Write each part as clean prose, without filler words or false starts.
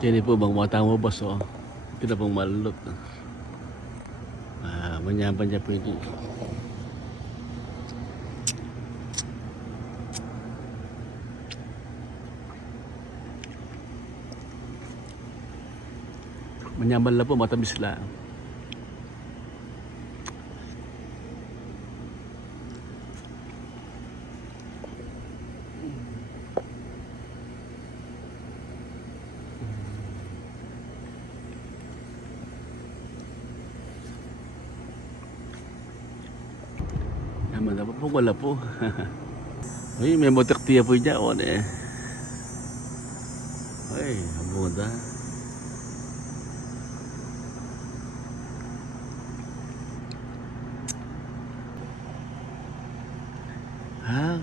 Kini po bang mga tamo boss oh. Kita pong malulot. Manyaman niya po ito. Manyaman lang po, matamis lang. Naman na po, wala po. Ay, may motektiya po dyan eh. Ay, abuda.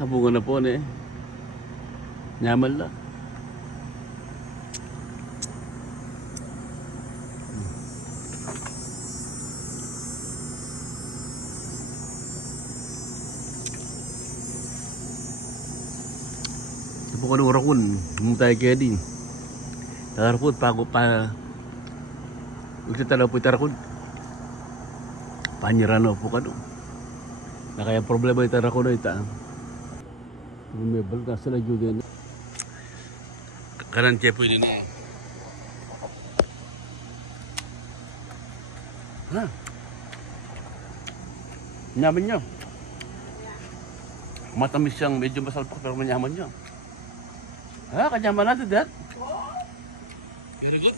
Kabunga na po eh. Nyaman lang. Ito po ka nung rakun. Mung tayo kaya din. Takarapot pa ako pa. Magtatalaw po itarakun. Panyarano po ka nung. Na kaya problema itarakun na ita. May balda sa lagyo din. Kanan tiya po din. Ha? Nyaman niya. Matamis siyang medyo masalpak pero manyaman niya. Kanyaman natin, Dad. Very good.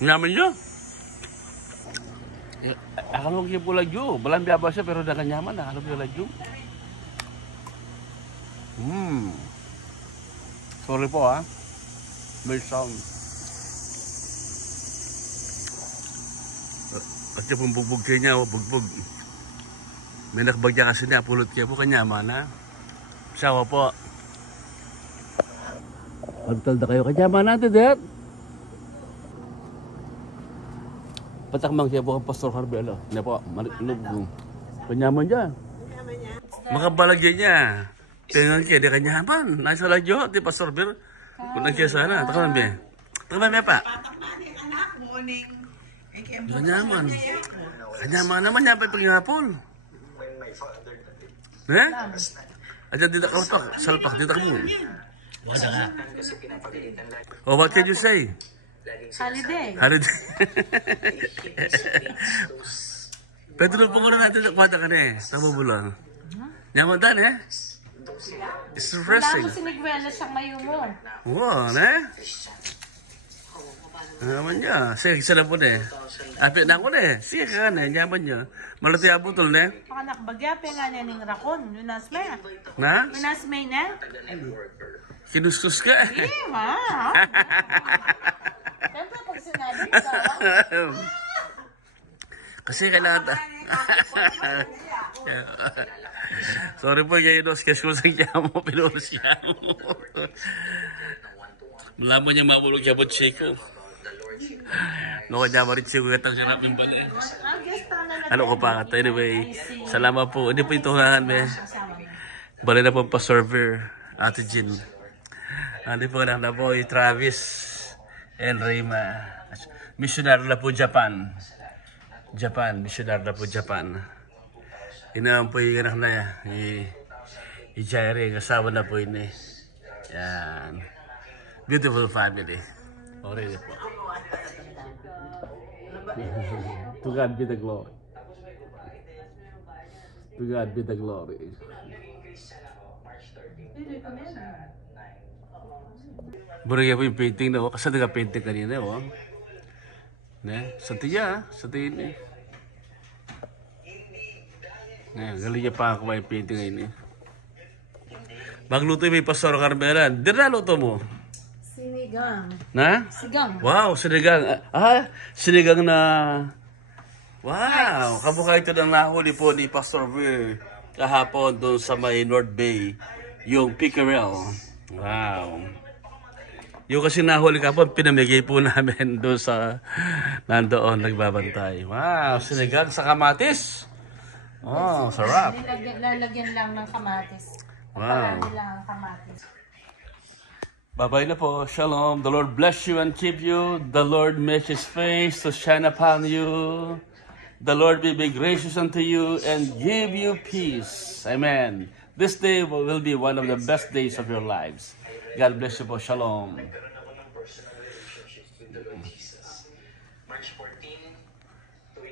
Nyaman niya. Akala ko siya po lagyo. Balang biyaba siya pero nakanyaman. Akala ko siya lagyo. Sorry po may sound. At siya pong bugbog kayo niya, bugbog. May nakabagya kasi niya, pulot kayo po kanyaman ha. Sawa po. Pagtalda kayo kanyaman natin, Dad. Patakmang siya po ang Pastor Carmelo. Hindi po, manilog. Kanyaman dyan. Makabalagyan niya. Tingnan kayo, di kanyaman. Nasa lagyo, di Pastor Bir. Kung nagkaya sana, takaman ba? Takaman ba pa? Kanyaman. Kanyaman naman niya pa paghihapon. Ayan dito ka salpak, dito ka mo. Wala ka. Oh, what can you say? Holiday. Holiday. Pero po ko na natin kwata ka na Tama mo lang. Nyaman dan It's refreshing. Wala mo sinigwela siyang mayumo. Wow, Naman niya. Sige, isa na po Apit na ako Sige ka nyaman niya. Malati abutol Baka nakabagya, nga niya ng rakon. Minasme. Na? Minasme na. Kinuskus ka. Ma. Siyempre, pag sinabi ka. Kasi kailangan sorry po kayo dos kasi kung saan kaya mo pinuros siya malaman niya mabulog siya po Chico no kanya marit Chico katang sarap yung bala ano ko pa anyway salamat po hindi po ito bala na po pa-server Ate Jean hindi po na po Travis and Rayma missionary na po Japan missionary na po Japan Inaam po yung anak na i-Jairi, kasama na po yun Yan. Beautiful family. Already po. To God be the glory. To God be the glory. Buraya po yung painting na kasi nag-painting kanina Sa tiya, sa tiya galing niya pa ako may painting ngayon Magluto may Pastor Carmela. Di na luto mo? Sinigang. Na? Sigang. Wow, sinigang. Sinigang na... Wow, kamukha ito ng nahuli po ni Pastor Vir kahapon doon sa may North Bay. Yung pickerel. Wow. Yung kasi nahuli kapon, pinamigay po namin doon sa nandoon nagbabantay. Wow, sinigang sa kamatis. Oh, sarap. Lalagyan lang ng kamatis. Wow. Parang lang ang kamatis. Bye-bye na po. Shalom. The Lord bless you and keep you. The Lord make His face to shine upon you. The Lord be gracious unto you and give you peace. Amen. This day will be one of the best days of your lives. God bless you po. Shalom. Nagkaroon ako ng personal relationship with the Lord Jesus. March 14 to